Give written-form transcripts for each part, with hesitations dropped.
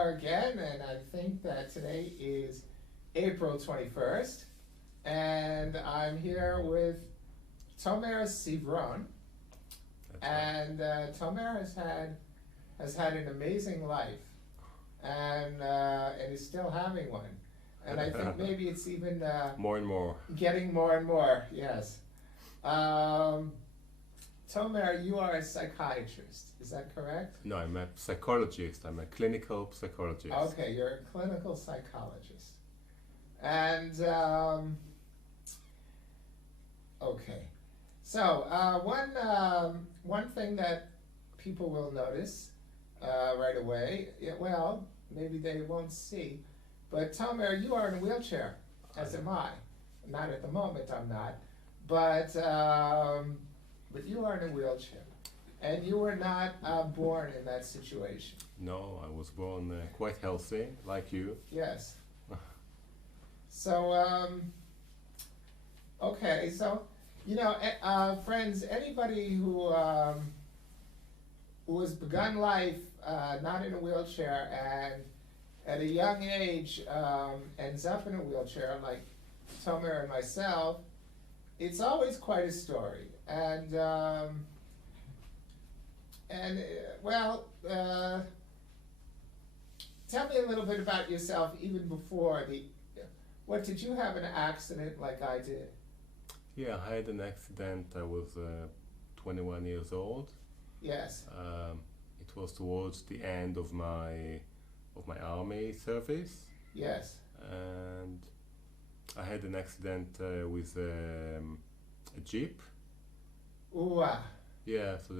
are again, and I think that today is April 21st, and I'm here with Tomer Sivron, and Tomer has had an amazing life, and is still having one, and I think maybe it's even more and more getting more and more. Yes. Tomer, you are a psychiatrist, is that correct? No, I'm a psychologist. I'm a clinical psychologist. Okay, you're a clinical psychologist. And, okay. So, one thing that people will notice right away, well, maybe they won't see, but Tomer, you are in a wheelchair, as am I. Not at the moment, I'm not. But you are in a wheelchair, and you were not born in that situation. No, I was born quite healthy, like you. Yes. So, okay, so, friends, anybody who has begun life not in a wheelchair and at a young age ends up in a wheelchair, like Tomer and myself, it's always quite a story. And tell me a little bit about yourself even before what, did you have an accident like I did? Yeah, I had an accident. I was 21 years old. Yes. It was towards the end of my army service. Yes. And I had an accident with a jeep. Ooh. Yeah, so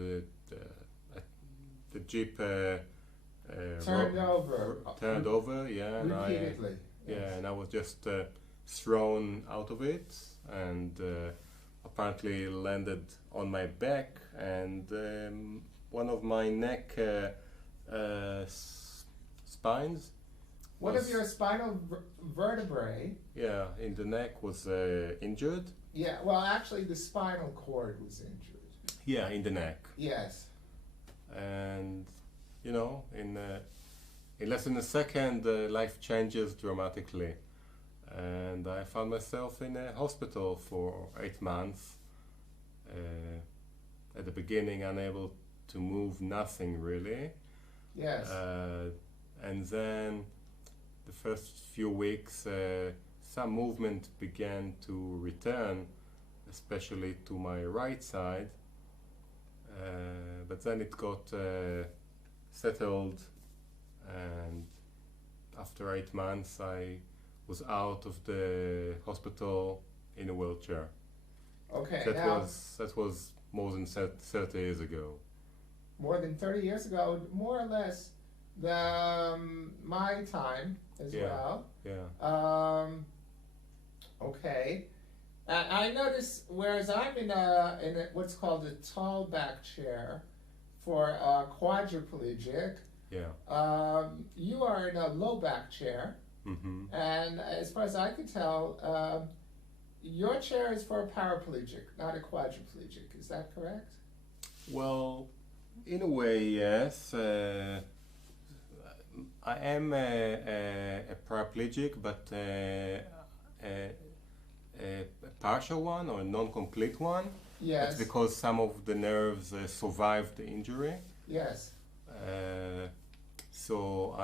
the jeep turned over. Turned over, yeah. Repeatedly. And I was just thrown out of it, and apparently landed on my back, and one of my neck spines. One of your spinal vertebrae. Yeah, in the neck was injured. Yeah, well, actually, the spinal cord was injured. Yeah, in the neck. Yes. And in less than a second, life changes dramatically, and I found myself in a hospital for 8 months. At the beginning, unable to move, nothing really. Yes. And then the first few weeks, some movement began to return, especially to my right side. But then it got settled, and after 8 months I was out of the hospital in a wheelchair. Okay. That was more than 30 years ago. More than 30 years ago, more or less my time as well. Yeah. Okay. I notice, whereas I'm in a what's called a tall back chair for quadriplegic. Yeah. You are in a low back chair. Mm-hmm. And as far as I can tell, your chair is for a paraplegic, not a quadriplegic. Is that correct? Well, in a way, yes. I am a paraplegic, but a partial one or a non-complete one. Yes. That's because some of the nerves survived the injury. Yes. So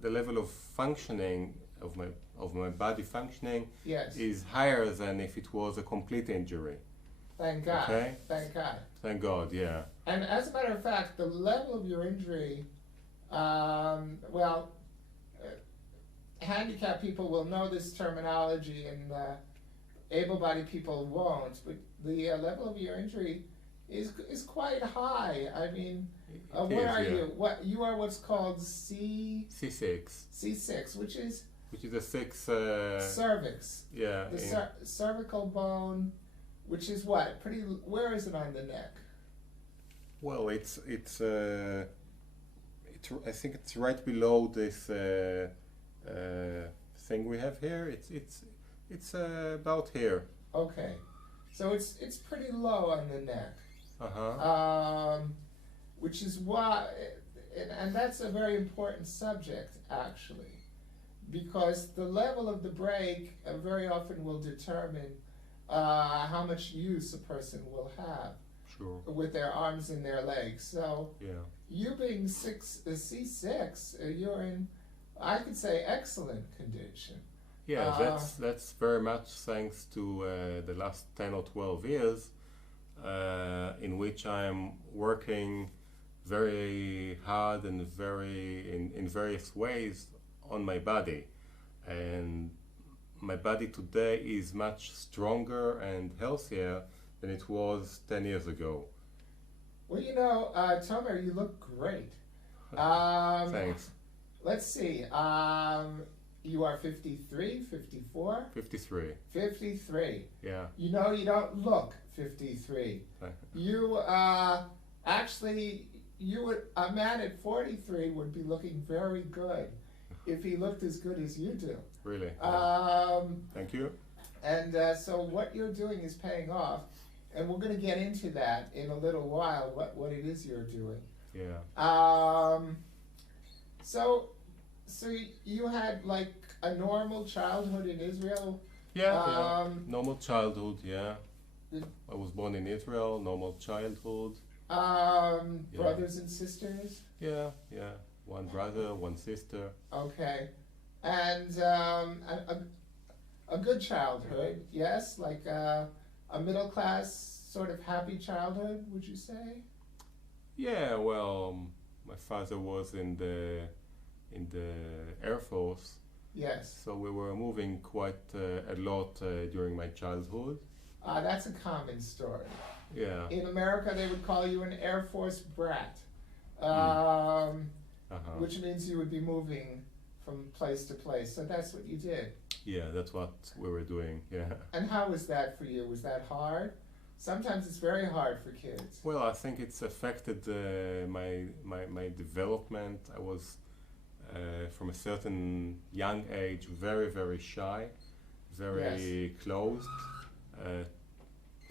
the level of functioning of my body functioning Yes. is higher than if it was a complete injury. Thank God. Okay. Thank God. Thank God, yeah. And as a matter of fact, the level of your injury, handicapped people will know this terminology, and able-bodied people won't. But the level of your injury is quite high. I mean, what are you? What you are? What's called C6. C6, which is a 6. cervix. Yeah. The cervical bone, which is what? Where is it on the neck? Well, it's I think it's right below this thing we have here. It's about here. Okay, so it's pretty low on the neck. Uh-huh. Which is why and that's a very important subject, actually, because the level of the break very often will determine how much use a person will have Sure. with their arms and their legs. So Yeah. you being C6, you're in, I could say, excellent condition. Yeah, that's very much thanks to the last 10 or 12 years in which I'm working very hard and in various ways on my body. And my body today is much stronger and healthier than it was 10 years ago. Well, Tomer, you look great. Thanks. Let's see. You are 53, 54? 53. 53. Yeah. You don't look 53. You actually, a man at 43 would be looking very good if he looked as good as you do. Really? Thank you. And so what you're doing is paying off, and we're going to get into that in a little while, what it is you're doing. Yeah. So you had like a normal childhood in Israel? Yeah. Normal childhood, yeah. I was born in Israel, normal childhood. Brothers and sisters? Yeah. One brother, one sister. Okay. And a good childhood, yes? Like a middle class, sort of happy childhood, would you say? Yeah, well, my father was in the Air Force. Yes. So we were moving quite a lot during my childhood. That's a common story. Yeah. In America, they would call you an Air Force brat, which means you would be moving from place to place. So that's what you did. Yeah, that's what we were doing, yeah. And how was that for you? Was that hard? Sometimes it's very hard for kids. Well, I think it's affected my development. I was, from a certain young age, very, very shy, very closed,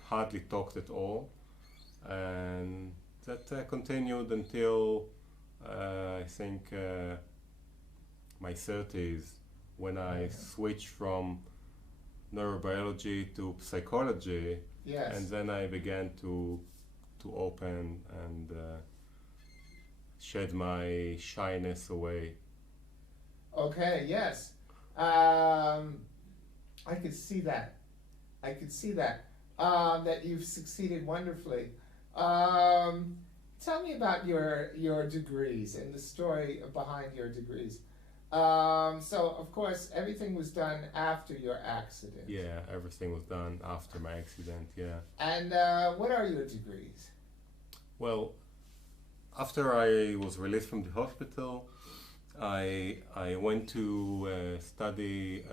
hardly talked at all. And that continued until, I think, my 30s, when I switched from neurobiology to psychology. Yes. And then I began to open and shed my shyness away. Okay, yes. I could see that. That you've succeeded wonderfully. Tell me about your degrees and the story behind your degrees. So, of course, everything was done after your accident. Yeah, everything was done after my accident, yeah. And what are your degrees? Well, after I was released from the hospital, I went to study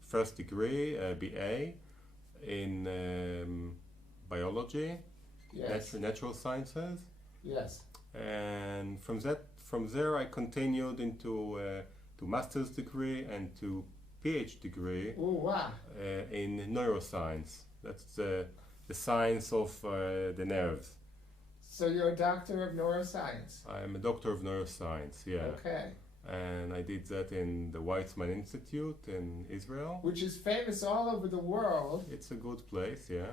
first degree, BA, in biology, Yes. natural sciences. Yes. And from there I continued into to master's degree and to PhD degree. Oh, wow. In neuroscience. That's the science of the nerves. So you're a doctor of neuroscience. I'm a doctor of neuroscience, yeah. Okay. And I did that in the Weizmann Institute in Israel. Which is famous all over the world. It's a good place, yeah.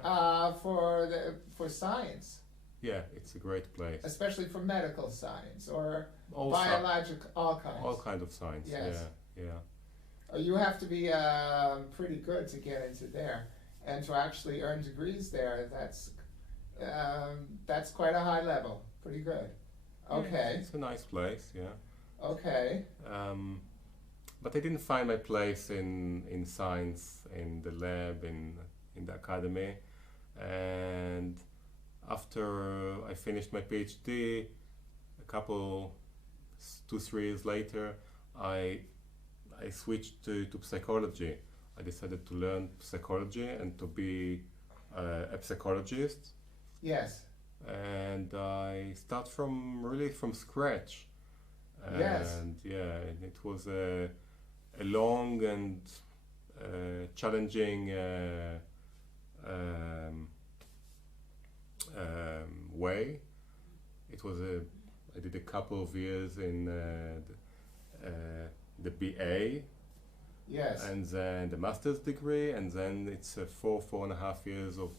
For science. Yeah, it's a great place. Especially for medical science or all kinds. All kind of science, yes. Yeah. You have to be pretty good to get into there, and to actually earn degrees there. That's quite a high level. Pretty good. Okay. It's a nice place, yeah. Okay. But I didn't find my place in science, in the lab, in the academy, and after I finished my PhD, two, 3 years later, I switched to psychology. I decided to learn psychology and to be a psychologist. Yes. And I start from scratch. Yes. And yeah, it was a long and challenging way. It was I did a couple of years in the BA, Yes. and then the master's degree, and then it's 4.5 years of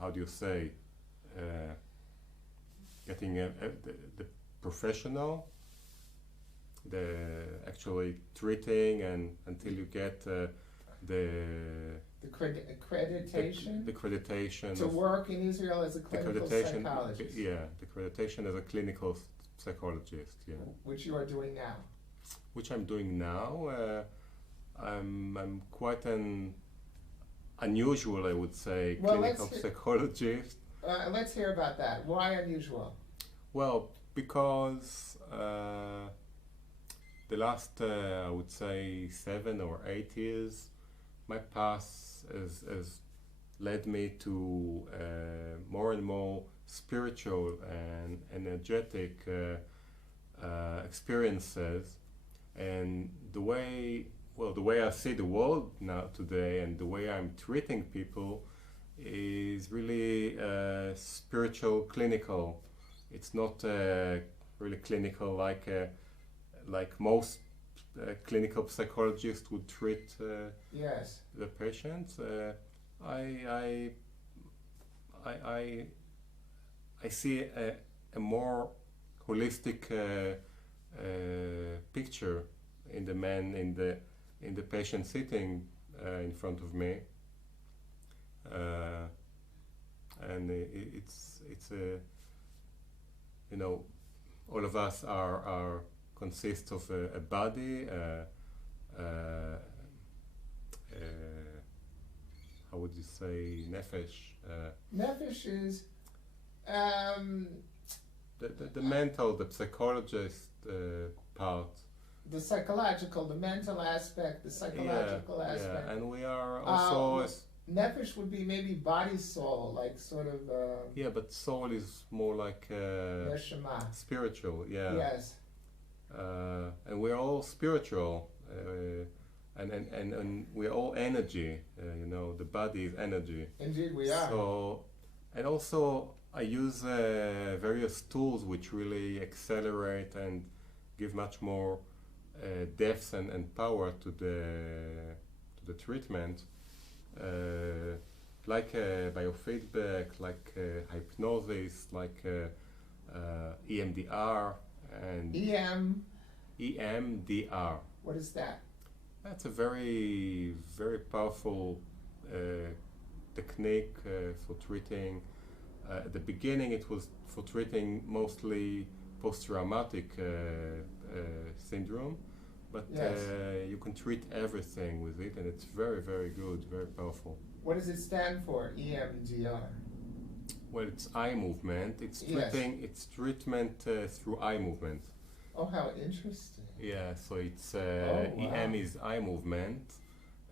how do you say, getting the professional, the actually treating, and until you get the Accreditation the accreditation to work in Israel as a the clinical accreditation, psychologist, yeah, the accreditation as a clinical psychologist, yeah, which you are doing now. which I'm doing now. I'm quite an unusual, I would say, Well, clinical psychologist. Let's hear about that. Why unusual? Well, because the last, I would say, 7 or 8 years, my path has led me to more and more spiritual and energetic experiences, and the way I see the world now today, and the way I'm treating people, is really spiritual, clinical. It's not really clinical like most clinical psychologists would treat Yes. the patients. I see a more holistic picture in the man, in the patient sitting in front of me, and it's a, you know, all of us are consist of a body, how would you say, nefesh? Nefesh is The mental, the psychologist part. the psychological, the mental aspect, the psychological aspect. Yeah, and we are also Nefesh would be maybe body soul, like sort of. yeah, but soul is more like Neshama. spiritual. Yeah. Yes. And we're all spiritual, and we're all energy. You know, the body is energy. Indeed, we are. So, and also I use various tools which really accelerate and give much more depth and power to the treatment, like biofeedback, like hypnosis, like EMDR and EMDR. What is that? That's a very, very powerful technique for treating. At the beginning, it was for treating mostly post-traumatic syndrome, but Yes. you can treat everything with it, and it's very, very good, very powerful. What does it stand for? EMDR. Well, it's eye movement. It's Yes. treating. It's treatment through eye movement. Oh, how interesting. Yeah, so it's wow. EM is eye movement,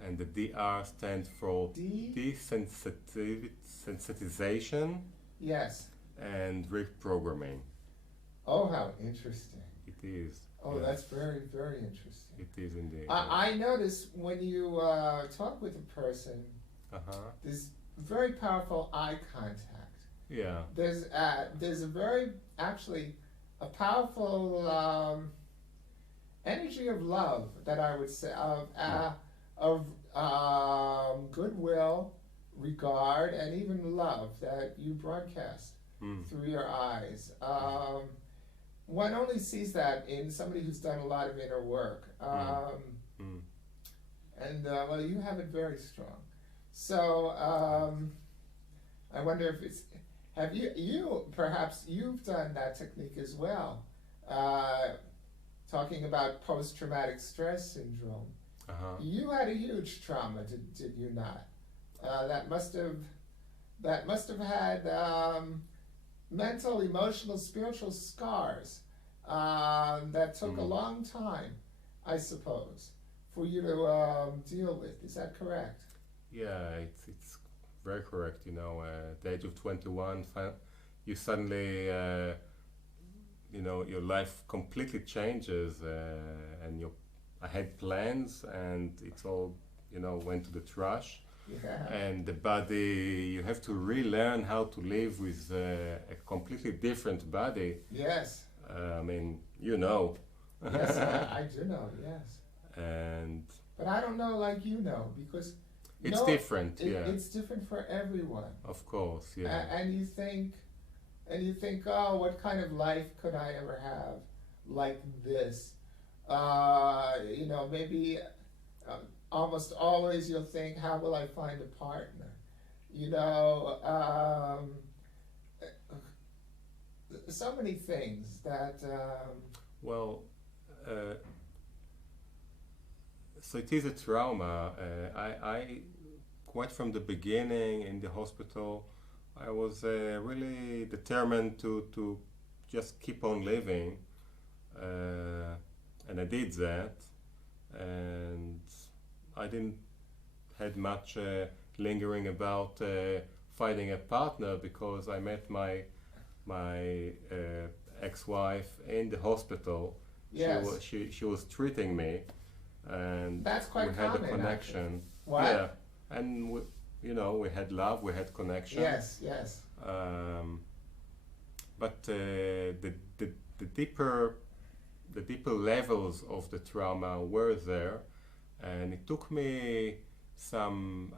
and the DR stands for desensitization Yes. and reprogramming. Oh, how interesting. It is. Oh, yeah, that's very, very interesting. it is indeed. I notice when you talk with a person, there's very powerful eye contact. Yeah. There's a very, actually, a powerful energy of love that I would say, of goodwill, regard, and even love that you broadcast through your eyes. One only sees that in somebody who's done a lot of inner work. And well, you have it very strong. So I wonder if it's, have perhaps you've done that technique as well, talking about post-traumatic stress syndrome. You had a huge trauma, did you not? That must have had mental, emotional, spiritual scars that took a long time, I suppose, for you to deal with. Is that correct? Yeah, it's very correct. You know, at the age of 21, you suddenly, you know, your life completely changes, and I had plans, and it's all, you know, went to the trash. Yeah. and the body, you have to relearn how to live with a completely different body. Yes. I mean, you know. Yes, I do know. Yes. And But I don't know like you know because it's no, different, yeah. it's different for everyone. Of course, yeah. And you think, oh, what kind of life could I ever have like this? You know, maybe almost always you'll think, how will I find a partner? You know, so many things that. Well, so it is a trauma. I quite from the beginning in the hospital, I was really determined to just keep on living, and I did that, and I didn't had much lingering about finding a partner because I met my ex-wife in the hospital. Yes. She was treating me, and That's quite we had a common, connection. What? Yeah, and we had love, we had connection. Yes, yes. But the deeper levels of the trauma were there, and it took me some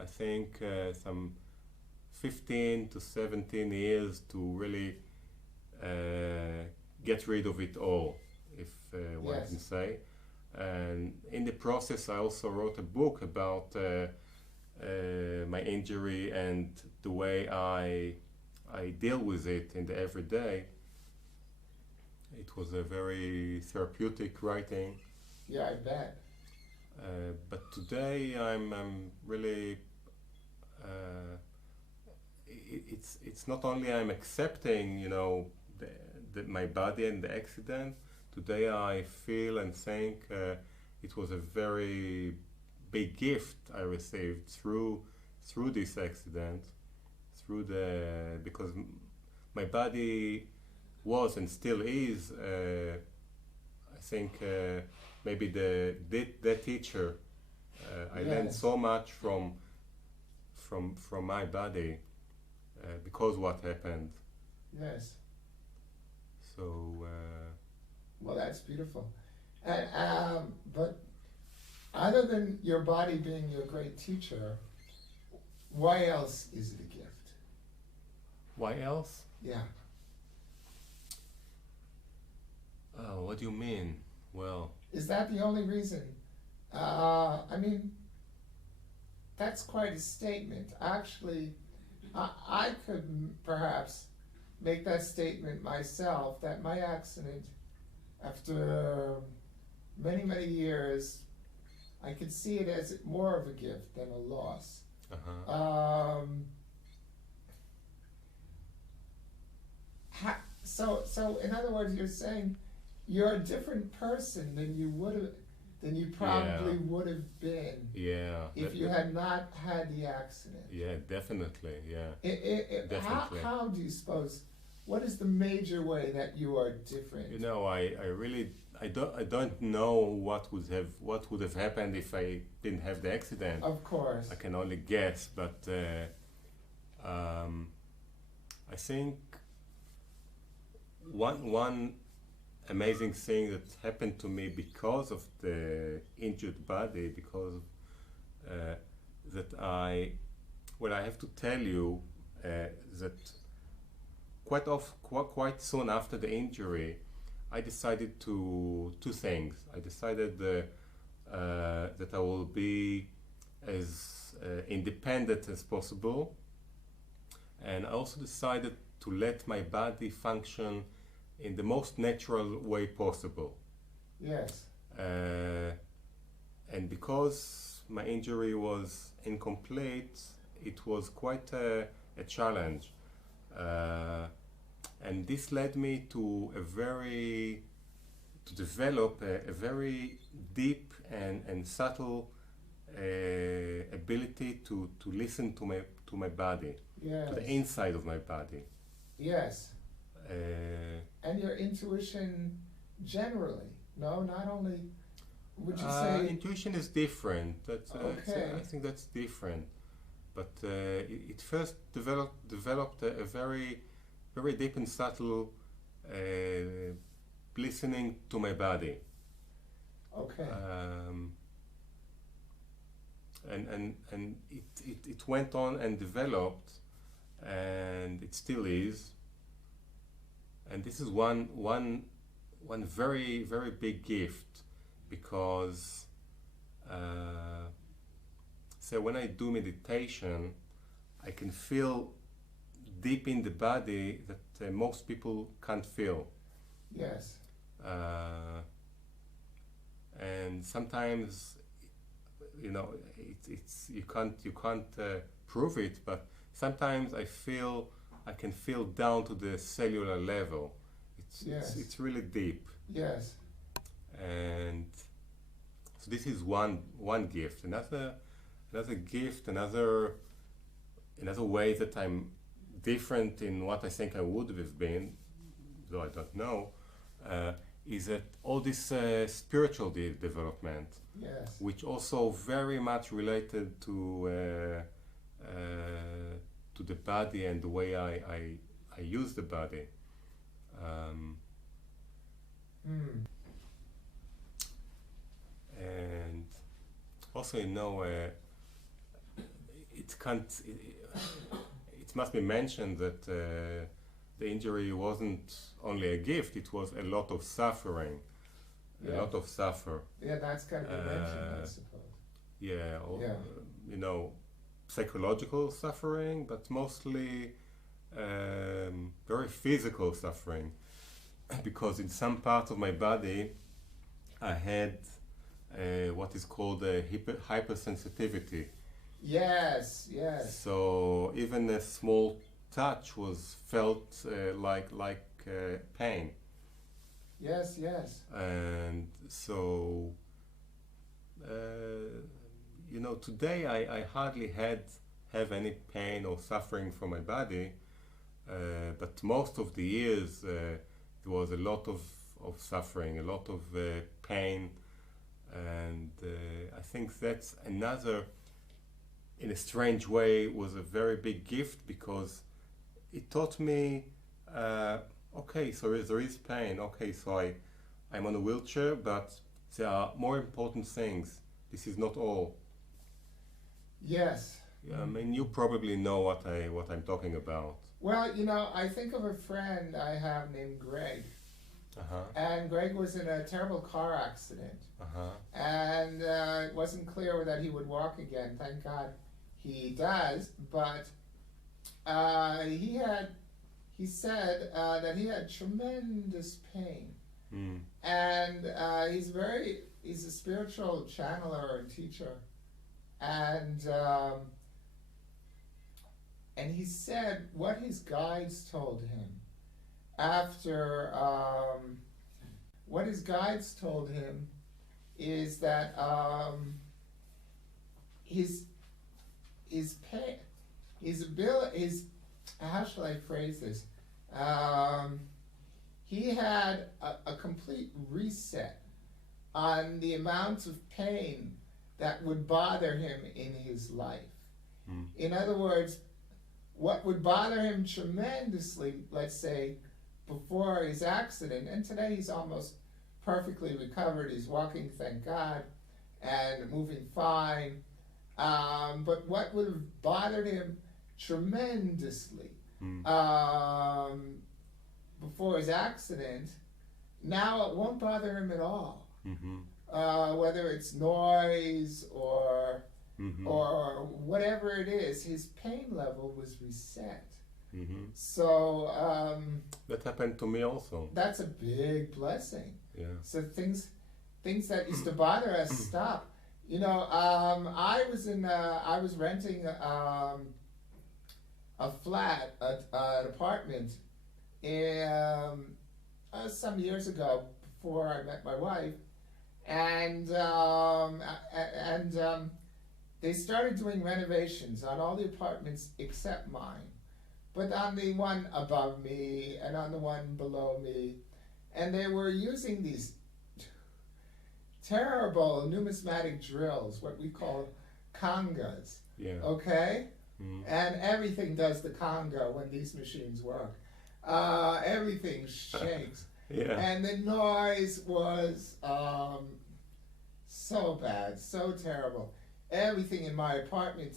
15 to 17 years to really get rid of it all, if one Yes. can say. And in the process, I also wrote a book about my injury and the way I deal with it in the everyday. It was a very therapeutic writing. Yeah, I bet. But today I'm really. It's not only I'm accepting, my body and the accident. Today I feel and think it was a very big gift I received through this accident, because my body was and still is, I think, maybe the teacher. I learned Yes. so much from my body because what happened. Yes. So. Well, that's beautiful. And but other than your body being your great teacher, why else is it a gift? Why else? Yeah. What do you mean? Well, Is that the only reason? I mean, that's quite a statement. Actually, I could perhaps make that statement myself, that my accident, after many, many years, I could see it as more of a gift than a loss. So in other words, you're saying you're a different person than you probably would have been if you had not had the accident. Yeah, definitely. Yeah. Definitely. How do you suppose? What is the major way that you are different? I don't know what would have happened if I didn't have the accident. Of course. I can only guess, but I think one amazing thing that happened to me because of the injured body, because that I have to tell you that quite soon after the injury, I decided two things. I decided that I will be as independent as possible, and I also decided to let my body function in the most natural way possible. Yes. And because my injury was incomplete, it was quite a challenge. And this led me to develop a very deep and subtle ability to listen to my body, Yes. to the inside of my body. Yes. And your intuition generally, no, not only, would you say? Intuition is different. Okay. I think that's different. but it first developed a very deep and subtle listening to my body. Okay. And it went on and developed, and it still is. And this is one very big gift, because so when I do meditation, I can feel deep in the body that most people can't feel. Yes. And sometimes, you know, it's you can't prove it, but sometimes I can feel down to the cellular level. Yes. It's really deep. Yes. And so this is one gift. Another gift, another way that I'm different in what I think I would have been, though I don't know, is that all this spiritual development, Yes. which also very much related to the body and the way I use the body. And also, you know, it must be mentioned that the injury wasn't only a gift; it was a lot of suffering, Yeah. a lot of suffer. Yeah, that's got to be mentioned, I suppose. Yeah, Yeah. You know, psychological suffering, but mostly very physical suffering, because in some parts of my body I had what is called a hypersensitivity. Yes, yes. So even a small touch was felt like pain. Yes, yes. And so, you know, today I hardly have any pain or suffering from my body, but most of the years there was a lot of suffering, a lot of pain, and I think that's another, in a strange way, was a very big gift, because it taught me, okay, so there is pain, okay, so I'm on a wheelchair, but there are more important things. This is not all. Yes. I mean, you probably know what I'm talking about. Well, you know, I think of a friend I have named Greg. Uh-huh. And Greg was in a terrible car accident. Uh-huh. And it wasn't clear that he would walk again. Thank God he does. But he said that he had tremendous pain. Mm. And he's a spiritual channeler and teacher. And he said what his guides told him after, what his guides told him is that his pain, how shall I phrase this? He had a complete reset on the amount of pain that would bother him in his life. Mm. In other words, what would bother him tremendously, let's say, before his accident, and today he's almost perfectly recovered, he's walking, thank God, and moving fine, but what would have bothered him tremendously before his accident, now it won't bother him at all. Mm-hmm. Whether it's noise or Mm-hmm. or whatever it is, his pain level was reset. Mm-hmm. So that happened to me also. that's a big blessing. Yeah. So things that used to bother us stop. You know, I was renting a flat, an apartment, some years ago before I met my wife, and they started doing renovations on all the apartments except mine, but on the one above me and on the one below me, and they were using these terrible numismatic drills, what we call congas. Yeah. Okay, and everything does the conga when these machines work. Everything shakes. Yeah. And the noise was so bad, so terrible. Everything in my apartment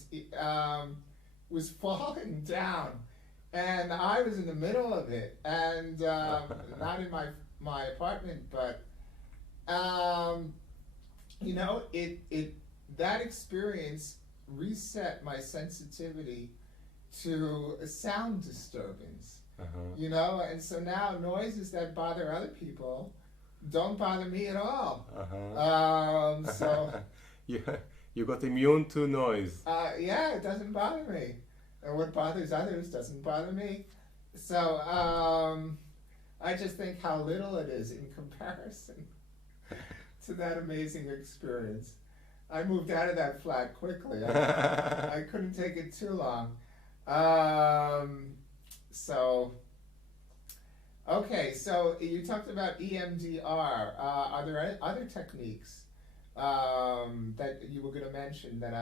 was falling down, and I was in the middle of it, and not in my apartment, but you know, it that experience reset my sensitivity to a sound disturbance. You know, and so now noises that bother other people don't bother me at all. So you got immune to noise. yeah, it doesn't bother me, and what bothers others doesn't bother me. So I just think how little it is in comparison to that amazing experience. I moved out of that flat quickly. I couldn't take it too long. So, okay, so you talked about EMDR. Are there other techniques that you were going to mention that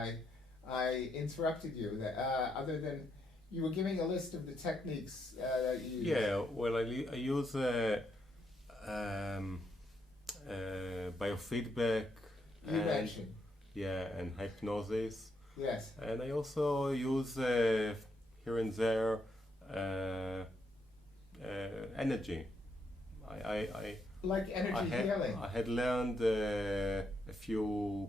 I interrupted you, that, other than you were giving a list of the techniques that you use? Yeah, well, I use biofeedback. You mentioned. Yeah, and hypnosis. Yes. And I also use here and there energy. I Like energy healing. I had learned a few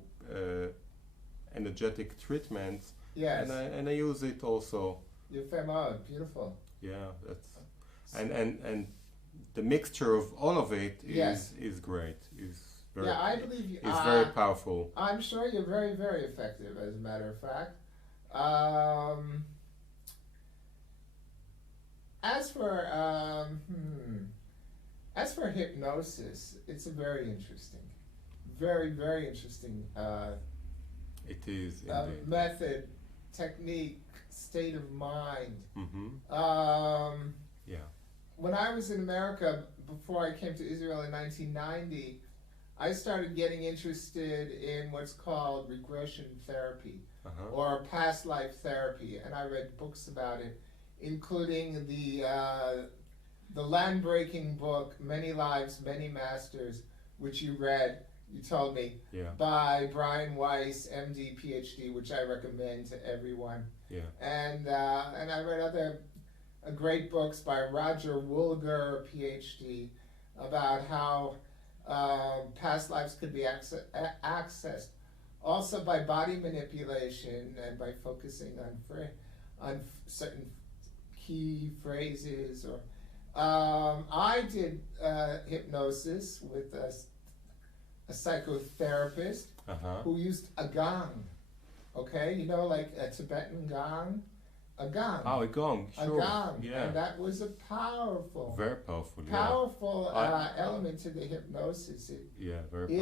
energetic treatments. Yes. And I use it also. Your femme, beautiful. Yeah, that's and the mixture of all of it is great. Yeah, I believe you. It's very powerful. I'm sure you're very, very effective, as a matter of fact. As for hypnosis, it's a very interesting, very, very interesting it is method, technique, state of mind. Yeah. When I was in America, before I came to Israel in 1990, I started getting interested in what's called regression therapy or past life therapy, and I read books about it, including the land-breaking book Many Lives, Many Masters, which you read, you told me, by Brian Weiss, MD, PhD, which I recommend to everyone. Yeah. And I read great books by Roger Woolger, PhD, about how past lives could be accessed, also by body manipulation and by focusing on certain key phrases. Or I did hypnosis with a psychotherapist who used a gong. Okay, you know, like a Tibetan gong. A gong. Oh, a gong, sure. A gong. Yeah. And that was a powerful, very powerful, element to the hypnosis. Very powerful.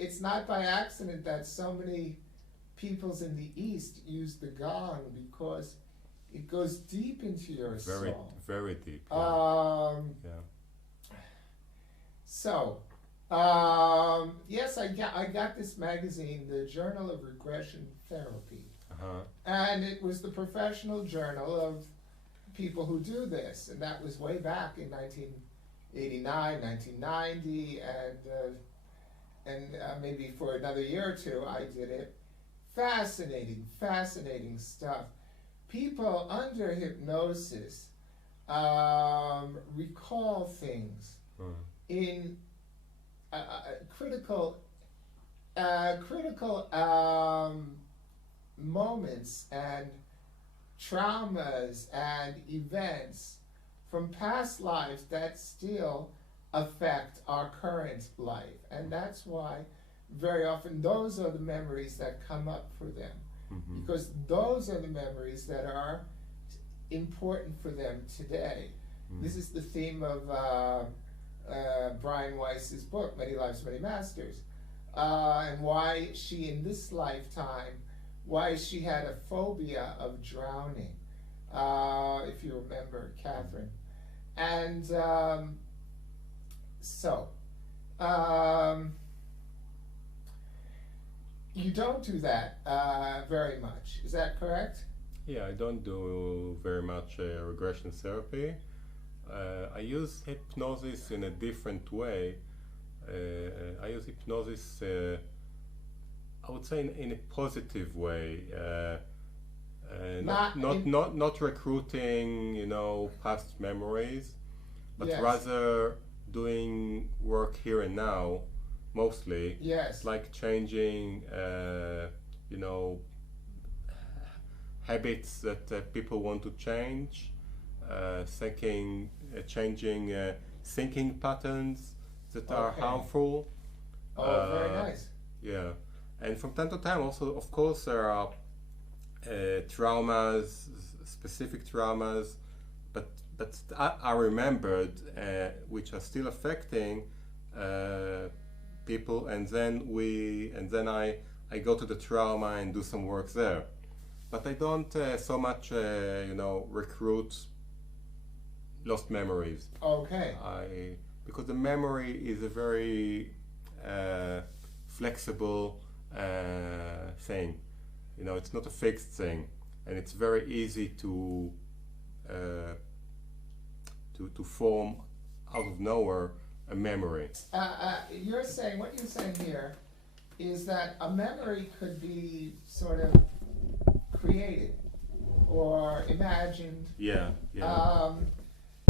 It's not by accident that so many peoples in the East use the gong, because it goes deep into your soul. Very deep. So, yes, I got this magazine, the Journal of Regression Therapy. And it was the professional journal of people who do this, and that was way back in 1989, 1990, and maybe for another year or two I did it. Fascinating, fascinating stuff. People under hypnosis recall things in critical moments and traumas and events from past lives that still affect our current life. And that's why very often those are the memories that come up for them, because those are the memories that are important for them today. This is the theme of Brian Weiss's book, Many Lives, Many Masters, and why she in this lifetime, why she had a phobia of drowning, if you remember, Catherine. And you don't do that very much. Is that correct? Yeah, I don't do very much regression therapy. I use hypnosis in a different way. I use hypnosis, I would say, in a positive way. Not in, Not recruiting, past memories, but yes, rather doing work here and now, mostly, yes, like changing, you know, habits that people want to change, changing thinking patterns that are okay. harmful. Oh, very Uh, nice. yeah, and from time to time, also, of course, there are traumas, specific traumas, but are remembered, which are still affecting uh, people, and then I go to the trauma and do some work there. But I don't so much, recruit lost memories. Okay, I Because the memory is a very flexible thing. It's not a fixed thing, and it's very easy uh, to form out of nowhere a memory. you're saying, what you're saying here is that a memory could be sort of created or imagined. Yeah, yeah. Um,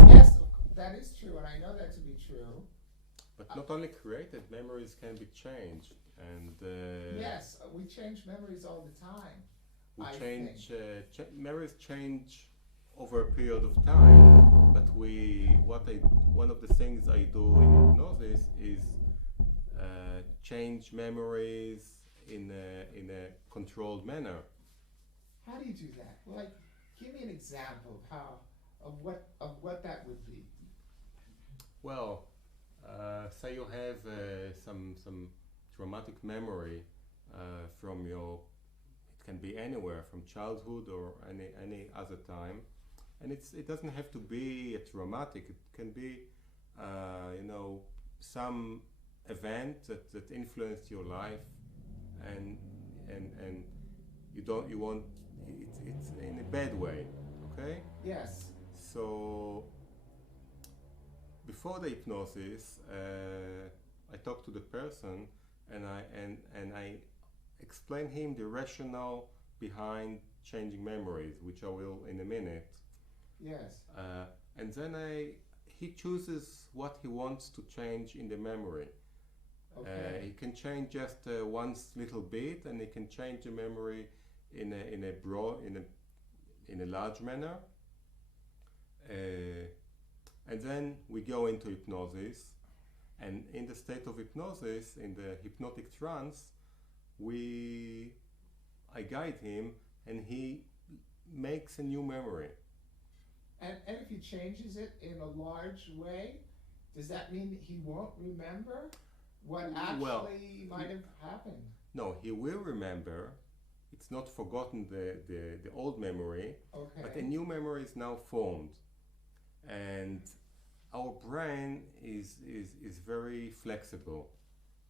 yes, that is true, and I know that to be true. But not only created, memories can be changed, and Yes, we change memories all the time, we I think. change. Memories change over a period of time. But one of the things I do in hypnosis is change memories in a controlled manner. How do you do that? Like, give me an example of how, of what that would be. Well, say you have some traumatic memory from your. It can be anywhere from childhood or any other time, and it doesn't have to be a traumatic. It can be, some event that influenced your life, and and you want it's in a bad way, okay? Yes. So before the hypnosis, I talk to the person, and I explain him the rationale behind changing memories, which I will in a minute. Yes. And then he chooses what he wants to change in the memory. Okay. He can change just one little bit, and he can change the memory in a large manner. Uh, and then we go into hypnosis, and in the state of hypnosis, in the hypnotic trance, we I guide him, and he makes a new memory. And if he changes it in a large way, does that mean he won't remember what Well, actually might have happened? no, he will remember. It's not forgotten the old memory, but a Okay. new memory is now formed. And our brain is very flexible,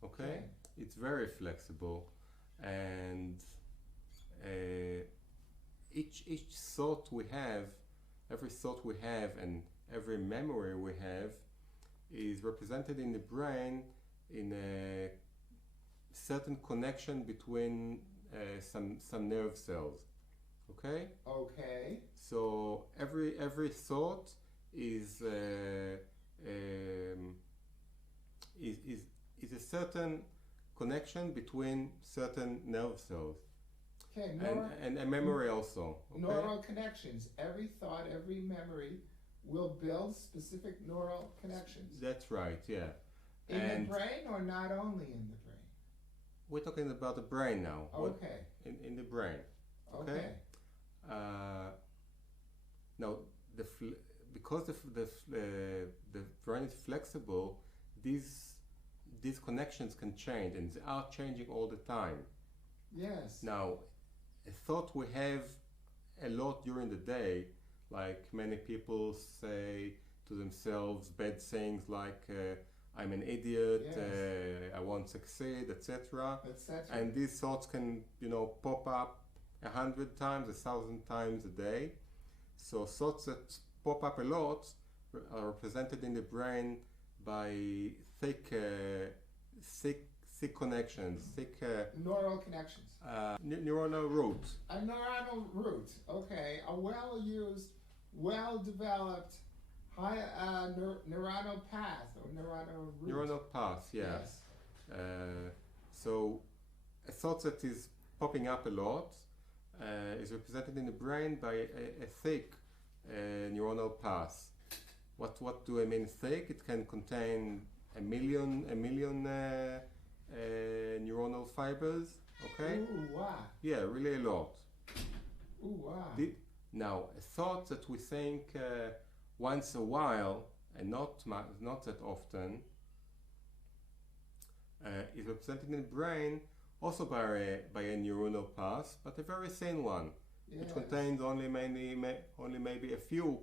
okay? Okay. It's very flexible, and uh, each thought we have, every thought we have, and every memory we have is represented in the brain in a certain connection between some nerve cells. Okay, Okay. so every thought is um, is a certain connection between certain nerve cells, Okay. and a memory also. Okay, Neural connections. Every thought, every memory will build specific neural connections. that's right. Yeah, In the and brain or not only in the brain? we're talking about the brain now. Okay. In the brain? Okay. Okay. Uh, Now, because the brain is flexible, these connections can change, and they are changing all the time. Yes. Now, a thought we have a lot during the day, like many people say to themselves bad things like I'm an idiot, Yes. I won't succeed, etc. That's right. And these thoughts can pop up 100 times, 1,000 times a day. So thoughts that pop up a lot are represented in the brain by thick connections, Neural connections. neuronal roots. A neuronal root. Okay. A well-used, well-developed high neuronal path or neuronal root. Neuronal path, yeah. Yes. So a thought that is popping up a lot is represented in the brain by a thick neuronal path. What do I mean thick? It can contain a million neuronal fibers. Okay. Ooh, wow. Yeah, really a lot. Ooh, wow. Now, a thought that we think once a while and not that often is represented in the brain also by a neuronal path, but a very thin one, Yes. which contains only maybe a few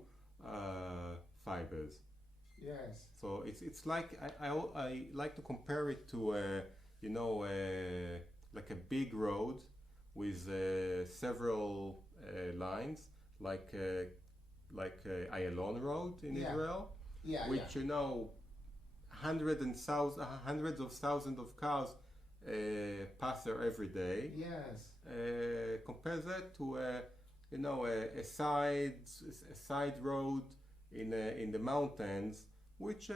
fibers. Yes. So it's like I like to compare it to like a big road with several lines, like Ayalon Road in Yeah. Israel, Yeah. which hundreds of thousands of cars pass there every day. Yes. Compare that to a side road in the mountains, which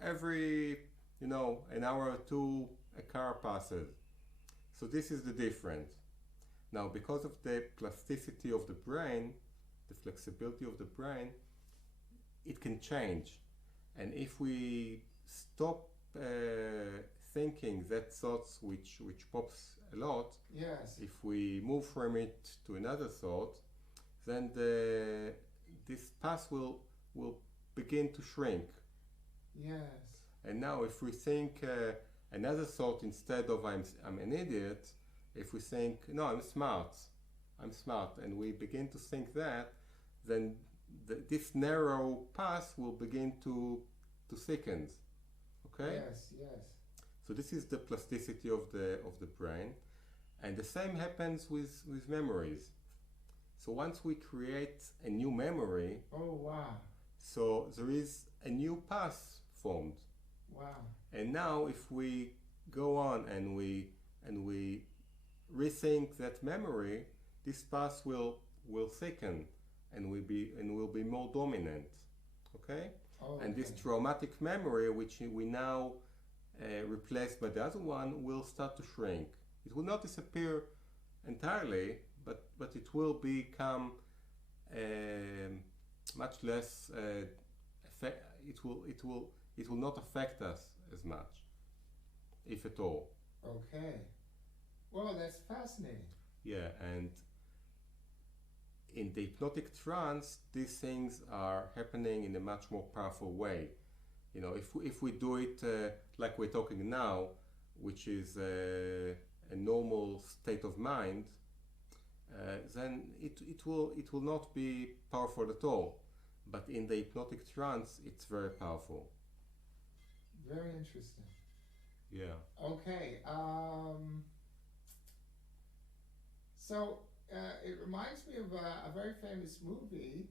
every an hour or two a car passes. So this is the difference. Now, because of the plasticity of the brain, the flexibility of the brain, it can change. And if we stop thinking that thoughts which pops a lot, Yes. if we move from it to another thought, then this path will begin to shrink. Yes. And now, if we think another thought instead of I'm an idiot, if we think no, I'm smart, and we begin to think that, then this narrow path will begin to thicken. Okay. Yes. Yes. So this is the plasticity of the brain, and the same happens with memories. So once we create a new memory, Oh, wow. so there is a new path formed. Wow. And now if we go on and we rethink that memory, this path will thicken and will be more dominant. Okay? Oh, And this okay. traumatic memory, which we now replace by the other one, will start to shrink. It will not disappear entirely, but it will become much less. It will not affect us as much, if at all. Okay. Well, that's fascinating. Yeah, and in the hypnotic trance, these things are happening in a much more powerful way. If we do it like we're talking now, which is a normal state of mind, then it will not be powerful at all. But in the hypnotic trance, it's very powerful. Very interesting. Yeah. Okay. So it reminds me of a very famous movie,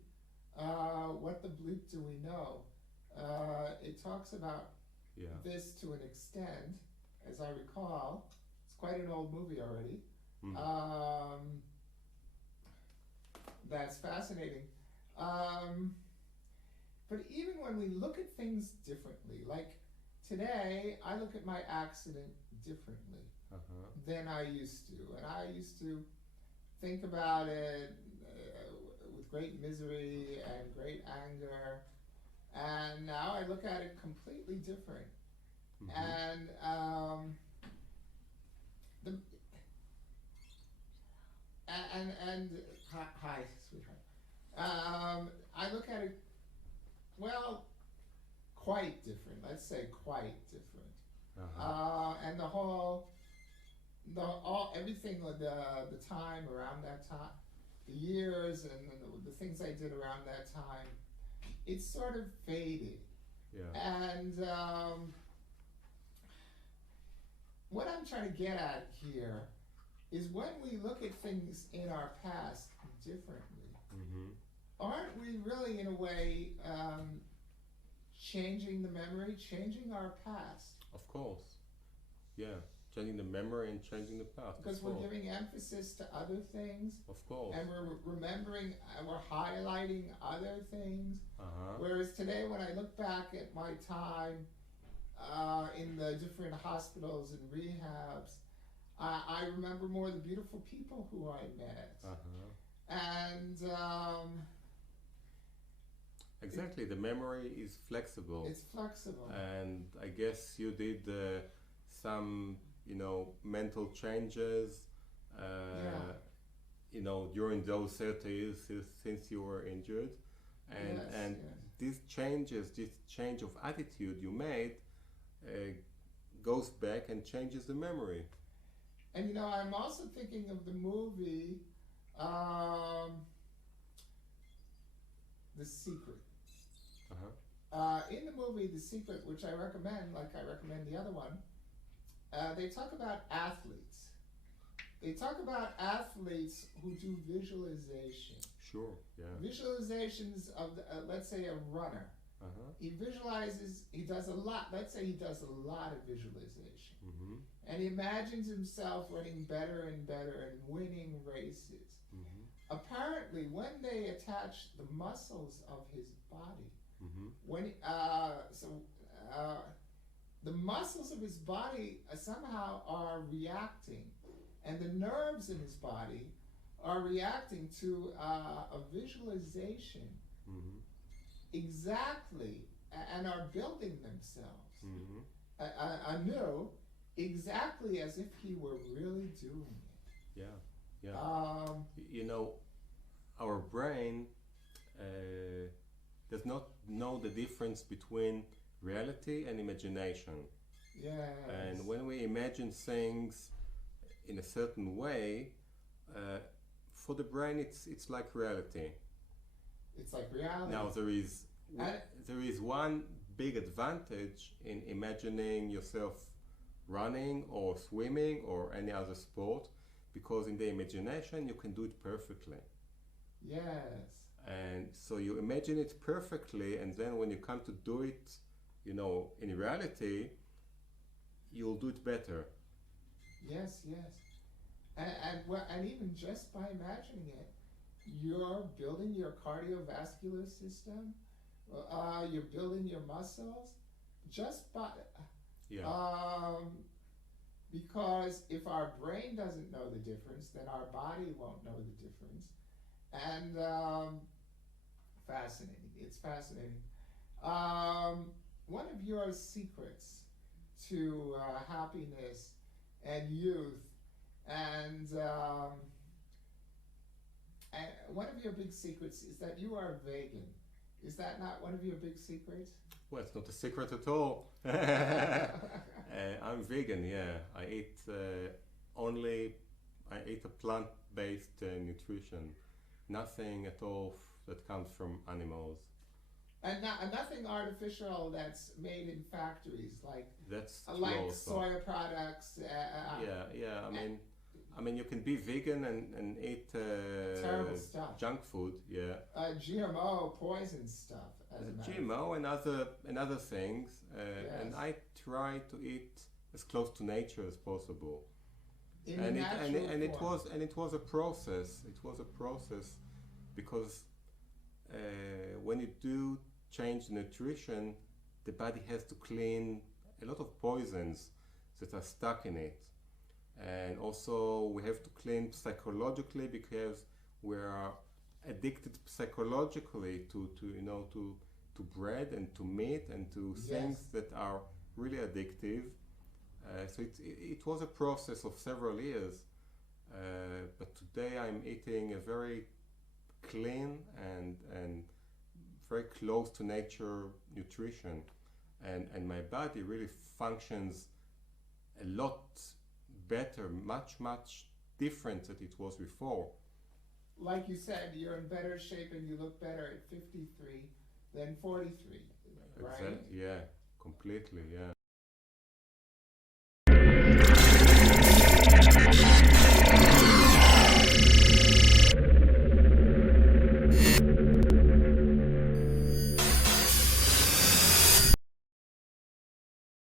What the Bleep Do We Know? It talks about Yeah. this to an extent, as I recall. It's quite an old movie already. Mm. That's fascinating. But even when we look at things differently, like today, I look at my accident differently Uh-huh. than I used to. And I used to think about it with great misery and great anger. And now I look at it completely different. Mhm. And hi, sweetheart. I look at it, well, quite different. Let's say quite different. Uh-huh. And everything with the time around that time, the years and the things I did around that time, it sort of faded. Yeah. And what I'm trying to get at here is when we look at things in our past differently, Mm-hmm. aren't we really, in a way, changing the memory, changing our past? Of course. Yeah. Changing the memory and changing the past. Because of we're course. giving emphasis to other things, Of course. and we're remembering, and we're highlighting other things. Uh-huh. Whereas today, when I look back at my time in the different hospitals and rehabs, I remember more the beautiful people who I met. Uh-huh. And Exactly. The memory is flexible. it's flexible. And I guess you did some, mental changes, Yeah. During those 30 years since you were injured. And, Yes, and yes. these changes, this change of attitude you made goes back and changes the memory. And I'm also thinking of the movie The Secret. Uh-huh. In the movie The Secret, which I recommend, like I recommend the other one, they talk about athletes. They talk about athletes who do visualization. Sure, yeah. Visualizations of, let's say, a runner. Uh-huh. He visualizes, he does a lot, let's say he does a lot of visualization. Mm-hmm. And he imagines himself running better and better and winning races. Mm-hmm. Apparently, when they attach the muscles of his body, Mm-hmm. the muscles of his body somehow are reacting, and the nerves in his body are reacting to a visualization Mm-hmm. exactly, and are building themselves Mm-hmm. anew, exactly as if he were really doing it. Yeah, yeah. Our brain does not know the difference between reality and imagination. Yes. And when we imagine things in a certain way, for the brain it's like reality. It's like reality. Now there is one big advantage in imagining yourself running or swimming or any other sport, because in the imagination you can do it perfectly. Yes. And so you imagine it perfectly, and then when you come to do it, in reality, you'll do it better. Yes, yes. And even just by imagining it, you're building your cardiovascular system, you're building your muscles, just by, Yeah. because if our brain doesn't know the difference, then our body won't know the difference. And fascinating. It's fascinating. One of your secrets to happiness and youth, and one of your big secrets is that you are vegan. Is that not one of your big secrets? Well, it's not a secret at all. I'm vegan, yeah. I eat a plant-based nutrition. Nothing at all that comes from animals. And nothing artificial that's made in factories, like That's like close. soya products. Yeah. I mean, you can be vegan and eat Terrible stuff. junk food. Yeah. GMO poison stuff. As a matter of GMO and other things. And I try to eat as close to nature as possible. in And natural form. it was a process. It was a process because when you do change nutrition, the body has to clean a lot of poisons that are stuck in it, and also we have to clean psychologically because we are addicted psychologically to bread and to meat and to things that are really addictive. So it was a process of several years, but today I'm eating a very clean and very close to nature nutrition, and my body really functions a lot better, much different than it was before. Like you said, you're in better shape and you look better at 53 than 43, right? Yeah, completely, yeah.